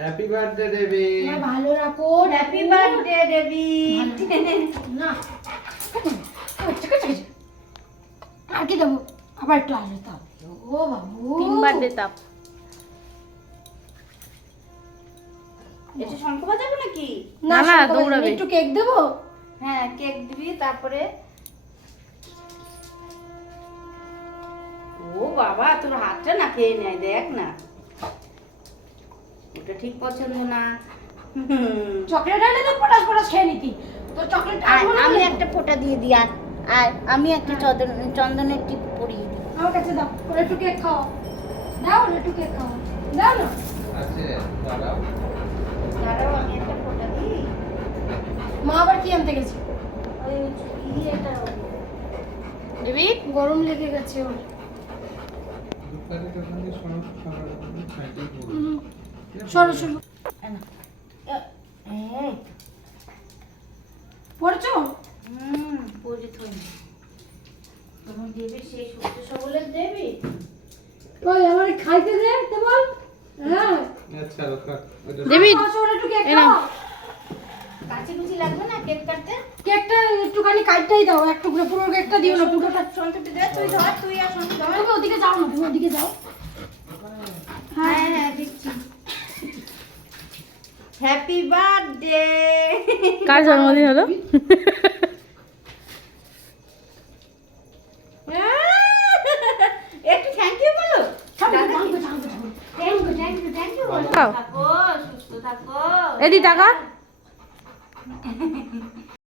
Happy birthday দেবী। ভালো রাখো। Happy birthday দেবী। না আর কি দেবো? আবার একটু আলু তাপ। ও বাবু 3বার দে তাপ। এটা শঙ্খ বাজাবো নাকি? না, না, সকালে দৌড়াবে। একটু কেক দেবো। হ্যাঁ কেক দিবি, তারপরে ও বাবা তোর হাতটা না খেয়ে নেয়, দেখ না, ওটা ঠিক পছন্দ না। চকলেট আনলে তো পটাশ পটাশ খেয়ে নিতি। তো চকলেট আমি একটা ফোঁটা দিয়ে দিই, আর আমি একটা চন্দনের টিপ পরিয়ে দিই। আমার কাছে দাও, ওরা একটু কেক খাও। দাও ওরা একটু কেক খাও। দাও না। আছে দাঁড়াও। দাঁড়াও আমি একটা ফোঁটা দিই। মা আবার কি আনতে গেছে? ওই ইয়েটা দেবী গরম লেগে গেছে ওর। দোকানে দোকানে সরো খাইতে বলো। সরো সরো। এই পড়ছো? পরিথন তোমার দেবী, সেই সুস্থ সবলের দেবী। ওই আমার খাইতে দে তো বল। হ্যাঁ আচ্ছা রোকা ওটা দেবী আসো, ওরা একটু কেক এই নাও। খাও। কাঁচি কুচি লাগবে না কেক কাটতে? কেকটা একটুখানি কাটতেই দাও, এক টুকরো, পুরো কেকটা দিও না, পুরোটা। সন্তুটি দে, তুই ধর, তুই আর সন্তু ধর। তুমি ওদিকে যাও না, তুমি ওদিকে যাও। হ্যাঁ হ্যাঁ দিচ্ছি। Happy birthday. কার জন্মদিন হলো? একটু থ্যাংক ইউ বলো। থামো, দাদা থামো, থামো, থামো। Thank you thank you thank you বলো। খাও। থাকো সুস্থ থাকো। এদি টাকা